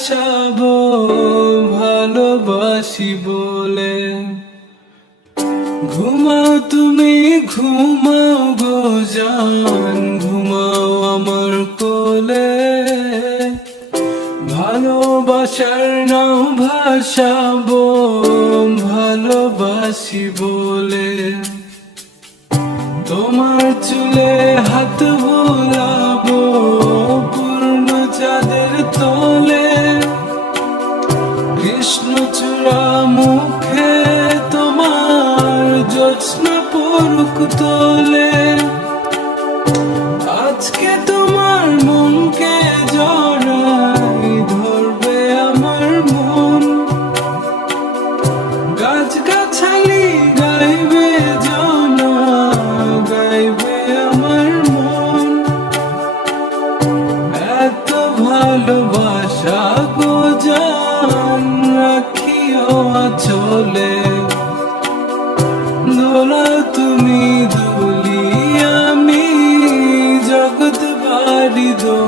ভাসাবো ভালোবাসি বলে। ঘুমাও তুমি ঘুমাও গো জান, ঘুমাও আমার কোলে। ভালোবাসার নাও ভাসাবো ভালোবাসি বলে। তোমার চুলে হাত বোলাবো পূর্ণ চাঁদের তলে। কৃষ্ণচূড়া মুখে তোমার জ্যোৎস্না পড়ুক তোলে। আজকে তোমার মনকে জড়াই ধরবে আমার মন। গাছ গাছালি গাইবে জনা, গাইবে আমার মন। এত ভালোবাসা গো জান রাখিও আঁচলে। দোলা তুমি দুলি আমি জগৎ বাড়ি দো।